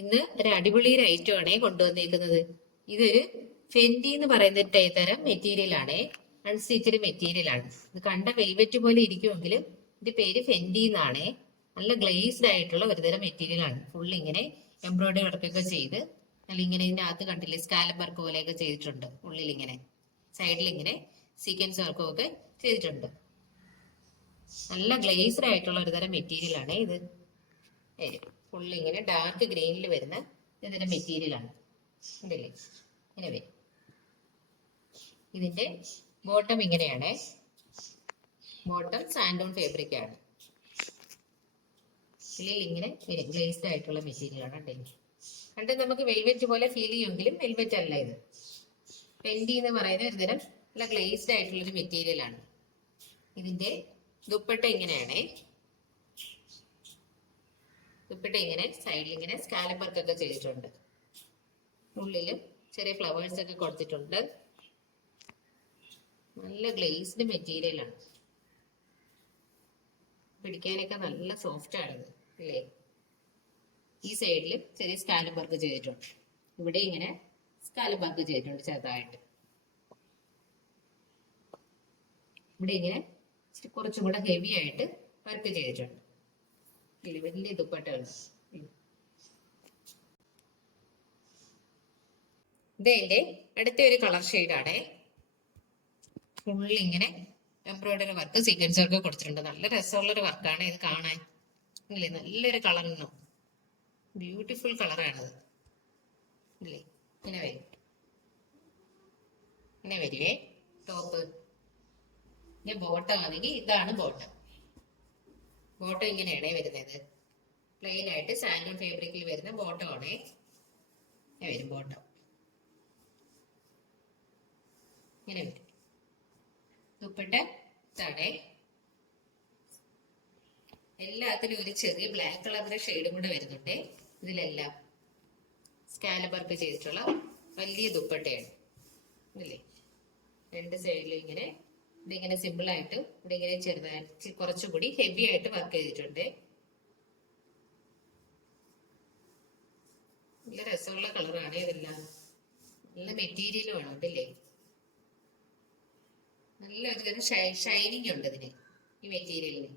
ഇന്ന് ഒരു അടിപൊളി ഒരു ഐറ്റം ആണേ കൊണ്ടുവന്നേക്കുന്നത്. ഇതൊരു ഫെന്റി എന്ന് പറയുന്ന തരം മെറ്റീരിയൽ ആണേ. അൺസ്റ്റിച്ചഡ് മെറ്റീരിയൽ ആണ്. ഇത് കണ്ട വെൽവെറ്റ് പോലെ ഇരിക്കുമെങ്കിലും ഇതിന്റെ പേര് ഫെന്റി എന്നാണേ. നല്ല ഗ്ലേസ്ഡ് ആയിട്ടുള്ള ഒരുതരം മെറ്റീരിയൽ ആണ്. ഫുൾ ഇങ്ങനെ എംബ്രോയിഡറി വർക്കൊക്കെ ചെയ്ത് നല്ല ഇങ്ങനെ ഇതിനകത്ത് കണ്ടില്ലേ സ്കാലപ്പ് വർക്ക് പോലെയൊക്കെ ചെയ്തിട്ടുണ്ട്. ഉള്ളിൽ ഇങ്ങനെ സൈഡിൽ ഇങ്ങനെ സീക്വൻസ് വർക്കും ഒക്കെ ചെയ്തിട്ടുണ്ട്. നല്ല ഗ്ലേസ്ഡ് ആയിട്ടുള്ള ഒരുതരം മെറ്റീരിയൽ ആണ് ഇത്. ഫുള്ള് ഇങ്ങനെ ഡാർക്ക് ഗ്രീനിൽ വരുന്ന ഇതിന്റെ മെറ്റീരിയൽ ആണ്. ഉണ്ടല്ലേ ഇങ്ങനെ വരും. ഇതിന്റെ ബോട്ടം ഇങ്ങനെയാണ്. ബോട്ടം സാൻഡോൺ ഫാബ്രിക് ആണ്. ഇതിൽ ഇങ്ങനെ ഗ്ലേസ്ഡ് ആയിട്ടുള്ള മെറ്റീരിയൽ ആണ്. കണ്ട് നമുക്ക് വെൽവെറ്റ് പോലെ ഫീൽ ചെയ്യുമെങ്കിലും വെൽവെറ്റ് അല്ല ഇത്. ഫെന്റി എന്ന് പറയുന്ന ഒരുതരം നല്ല ഗ്ലേസ്ഡ് ആയിട്ടുള്ള ഒരു മെറ്റീരിയൽ ആണ്. ഇതിന്റെ ദുപ്പട്ട ഇങ്ങനെയാണേ. ദുപ്പട്ട ഇങ്ങനെ സൈഡിൽ ഇങ്ങനെ സ്കാലപ്പ് വർക്ക് ഒക്കെ ചെയ്തിട്ടുണ്ട്. ഉള്ളിലും ചെറിയ ഫ്ലവേഴ്സ് ഒക്കെ കൊടുത്തിട്ടുണ്ട്. നല്ല ഗ്ലേസ്ഡ് മെറ്റീരിയൽ ആണ്. പിടിക്കാനൊക്കെ നല്ല സോഫ്റ്റ് ആണിത് അല്ലേ. ഈ സൈഡിലും ചെറിയ സ്കാലപ്പ് വർക്ക് ചെയ്തിട്ടുണ്ട്. ഇവിടെ ഇങ്ങനെ സ്കാലപ്പ് വർക്ക് ചെയ്തിട്ടുണ്ട് ചെറുതായിട്ട്. ഇവിടെ ഇങ്ങനെ കുറച്ചും കൂടെ ഹെവി ആയിട്ട് വർക്ക് ചെയ്തിട്ടുണ്ട്. വലിയ ദുപ്പട്ടകൾ. ഇതിന്റെ അടുത്ത ഒരു കളർ ഷെയ്ഡാണേ. ഫുള്ള് ഇങ്ങനെ എംബ്രോയിഡറി വർക്ക് സീക്വൻസ് വർക്ക് കൊടുത്തിട്ടുണ്ട്. നല്ല രസമുള്ളൊരു വർക്കാണ് ഇത് കാണാൻ. ഇല്ലേ നല്ലൊരു കളറിനോ ബ്യൂട്ടിഫുൾ കളറാണത് ഇല്ലേ. ഇങ്ങനെ വരും. ഇങ്ങനെ വരുവേ ടോപ്പ്. പിന്നെ ബോട്ടം ആണെങ്കിൽ ഇതാണ് ബോട്ടം. ബോട്ടം ഇങ്ങനെയാണേ വരുന്നത്. പ്ലെയിൻ ആയിട്ട് സാൻഡോൺ ഫാബ്രിക്കിൽ വരുന്ന ബോട്ടം ആണേ. വരും ബോട്ടം ഇങ്ങനെ വരും. ദുപ്പട്ട ഇതാണേ. എല്ലാത്തിലും ഒരു ചെറിയ ബ്ലാക്ക് കളറിന്റെ ഷെയ്ഡും കൂടെ വരുന്നുണ്ട് ഇതിലെല്ലാം. സ്കാലപ്പ് വർക്ക് ചെയ്തിട്ടുള്ള വലിയ ദുപ്പട്ടയാണ് ഇല്ലേ. രണ്ട് സൈഡിലും ഇങ്ങനെ ഇവിടെ ഇങ്ങനെ സിമ്പിൾ ആയിട്ട് ഇവിടെ ഇങ്ങനെ ചെറുതായിട്ട് കുറച്ചുകൂടി ഹെവി ആയിട്ട് വർക്ക് ചെയ്തിട്ടുണ്ട്. നല്ല രസമുള്ള കളറാണ് ഇതെല്ലാം. നല്ല മെറ്റീരിയലും ആണ് ഉണ്ടല്ലേ. നല്ല ഒരു ഷൈനിങ് ഉണ്ട് ഇതിന്, ഈ മെറ്റീരിയലിന്.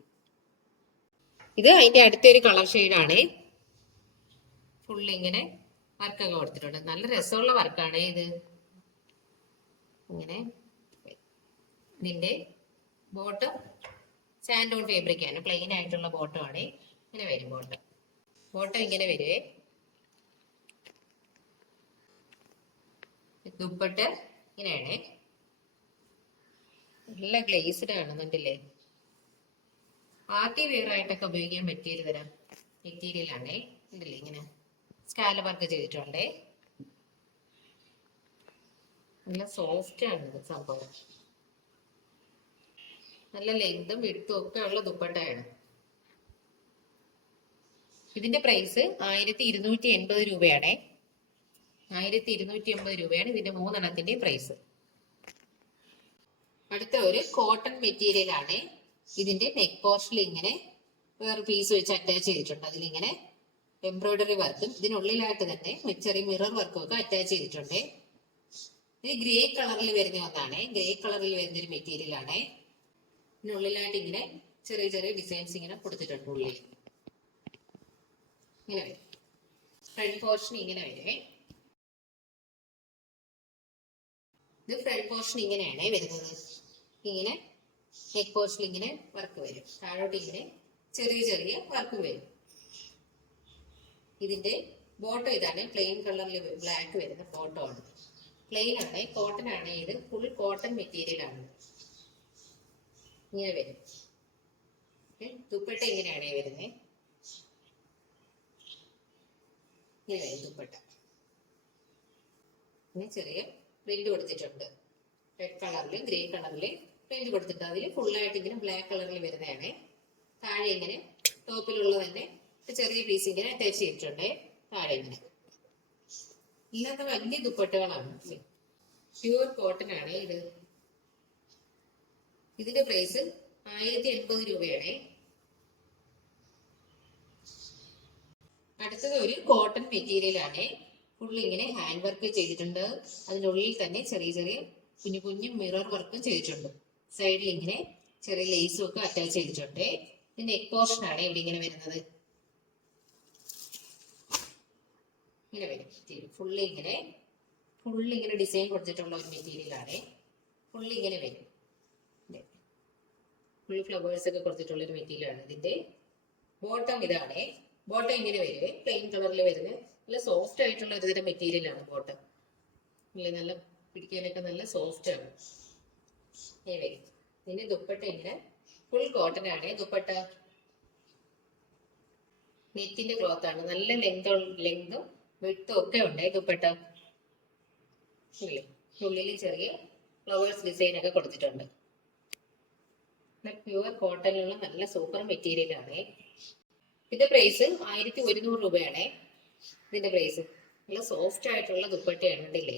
ഇത് അതിന്റെ അടുത്തൊരു കളർ ഷെയ്ഡാണ്. ഫുൾ ഇങ്ങനെ വർക്കൊക്കെ കൊടുത്തിട്ടുണ്ട്. നല്ല രസമുള്ള വർക്കാണ് ഇത്. ഇങ്ങനെ ഇതിന്റെ ബോട്ടം സാൻഡോൺ ഫാബ്രിക് ആണ്. പ്ലെയിൻ ആയിട്ടുള്ള ബോട്ടം ആണ്. ഇങ്ങനെ വരും ബോട്ടം. ബോട്ടം ഇങ്ങനെ വരുവേ. ദുപ്പട്ട ഇങ്ങനെയാണ്. നല്ല ഗ്ലേസ്ഡ് ആണെന്നുണ്ടല്ലേ. പാർട്ടി വെയർ ആയിട്ടൊക്കെ ഉപയോഗിക്കാൻ പറ്റിയൊരു തരം മെറ്റീരിയൽ ആണേ. ഉണ്ടല്ലേ ഇങ്ങനെ സ്കാലപ്പ് വർക്ക് ചെയ്തിട്ടുണ്ടേ. നല്ല സോഫ്റ്റ് ആണ് ഇത് സംഭവം. നല്ല ലെങ്തും വിഡ്ത്തും ഒക്കെ ഉള്ള ദുപ്പട്ടയാണ്. ഇതിന്റെ പ്രൈസ് 1280 രൂപയാണേ. 1280 രൂപയാണ് ഇതിന്റെ 3 എണ്ണത്തിന്റെ പ്രൈസ്. അടുത്ത ഒരു കോട്ടൺ മെറ്റീരിയൽ ആണ്. ഇതിന്റെ നെക്ക് പോർഷനിൽ ഇങ്ങനെ വേറെ പീസ് വെച്ച് അറ്റാച്ച് ചെയ്തിട്ടുണ്ട്. അതിലിങ്ങനെ എംബ്രോയിഡറി വർക്കും ഇതിനുള്ളിലായിട്ട് തന്നെ ചെറിയ മിറർ വർക്കും ഒക്കെ അറ്റാച്ച് ചെയ്തിട്ടുണ്ട്. ഇത് ഗ്രേ കളറിൽ വരുന്ന ഒന്നാണ്. ഗ്രേ കളറിൽ വരുന്ന ഒരു മെറ്റീരിയൽ ആണ്. ഇതിനുള്ളിലായിട്ട് ഇങ്ങനെ ചെറിയ ചെറിയ ഡിസൈൻസ് ഇങ്ങനെ കൊടുത്തിട്ടുണ്ട് ഉള്ളിൽ. ഇങ്ങനെ വരും. ഫ്രണ്ട് പോർഷൻ ഇങ്ങനെ വരുവേ. ഇത് ഫ്രണ്ട് പോർഷൻ ഇങ്ങനെയാണ് വരുന്നത്. ഇങ്ങനെ നെക്ക് പോർഷനിൽ ഇങ്ങനെ വർക്ക് വരും. താഴോട്ട് ഇങ്ങനെ ചെറിയ ചെറിയ വർക്ക് വരും. ഇതിന്റെ ബോട്ടം ഇതാണ്. പ്ലെയിൻ കളറിൽ ബ്ലാക്ക് വരുന്ന ബോട്ടം ആണ്. പ്ലെയിൻ ആണ്, കോട്ടൺ ആണ്. ഇത് ഫുൾ കോട്ടൺ മെറ്റീരിയൽ ആണ്. ഇങ്ങനെ വരും. ദുപ്പട്ട ഇങ്ങനെയാണ് വരുന്നത്. ഇങ്ങനെ വരും ദുപ്പട്ട. ഇങ്ങനെ ചെറിയ പ്രിന്റ് കൊടുത്തിട്ടുണ്ട്. റെഡ് കളറിൽ ഗ്രേ കളറിൽ പ്രിന്റ് കൊടുത്തിട്ട് അതിൽ ഫുള്ളായിട്ട് ഇങ്ങനെ ബ്ലാക്ക് കളറിൽ വരുന്നതാണ്. താഴെ ഇങ്ങനെ ടോപ്പിലുള്ള തന്നെ ചെറിയ പീസ് ഇങ്ങനെ അറ്റാച്ച് ചെയ്തിട്ടുണ്ട്. താഴെ ഇങ്ങനെ ഇല്ലാത്ത വലിയ ദുപ്പട്ടകളാണ്. പ്യൂർ കോട്ടൺ ആണ് ഇത്. ഇതിന്റെ പ്രൈസ് 1080 രൂപയാണ്. അടുത്തത് ഒരു കോട്ടൺ മെറ്റീരിയൽ ആണ്. ഫുൾ ഇങ്ങനെ ഹാൻഡ് വർക്ക് ചെയ്തിട്ടുണ്ട്. അതിൻ്റെ ഉള്ളിൽ തന്നെ ചെറിയ ചെറിയ കുഞ്ഞു കുഞ്ഞു മിറർ വർക്കും ചെയ്തിട്ടുണ്ട്. സൈഡിൽ ഇങ്ങനെ ചെറിയ ലേസും ഒക്കെ അറ്റാച്ച് ചെയ്തിട്ടുണ്ട്. ഇത് നെക്ക് പോർഷൻ ആണ് ഇവിടെ ഇങ്ങനെ വരുന്നത്. ഇങ്ങനെ വരും ഫുള്ളി ഇങ്ങനെ ഡിസൈൻ കൊടുത്തിട്ടുള്ള ഒരു മെറ്റീരിയൽ ആണ്. ഫുള്ളി ഇങ്ങനെ വരും. ഫുൾ ഫ്ലവേഴ്സ് ഒക്കെ കൊടുത്തിട്ടുള്ള ഒരു മെറ്റീരിയൽ ആണ്. ഇതിന്റെ ബോട്ടം ഇതാണ്. ബോട്ടം ഇങ്ങനെ വരുവേ പ്ലെയിൻ കളറിൽ വരുന്നത്. നല്ല സോഫ്റ്റ് ആയിട്ടുള്ള ഒരു തരം മെറ്റീരിയൽ ആണ് ബോട്ടം. നല്ല പിടിക്കാനൊക്കെ നല്ല സോഫ്റ്റ് ആണ്. ഇങ്ങനെ വരും. ഇതിന്റെ ദുപ്പട്ട ഇങ്ങനെ ഫുൾ കോട്ടൺ ആണ്. ദുപ്പട്ട നെറ്റിന്റെ ക്ലോത്ത് ആണ്. നല്ല ലെങ്തും വിട്ടും ഒക്കെ ഉണ്ട് ദുപ്പട്ട. ഉള്ളിൽ ചെറിയ ഫ്ലവേഴ്സ് ഡിസൈൻ ഒക്കെ കൊടുത്തിട്ടുണ്ട്. പ്യുവർ കോട്ടണിലുള്ള നല്ല സൂപ്പർ മെറ്റീരിയൽ ആണ്. ഇതിന്റെ പ്രൈസ് 1100 രൂപയാണ്. ഇതിന്റെ പ്രൈസ് നല്ല സോഫ്റ്റ് ആയിട്ടുള്ള ദുപ്പട്ടയാണ്. ഉണ്ടല്ലേ?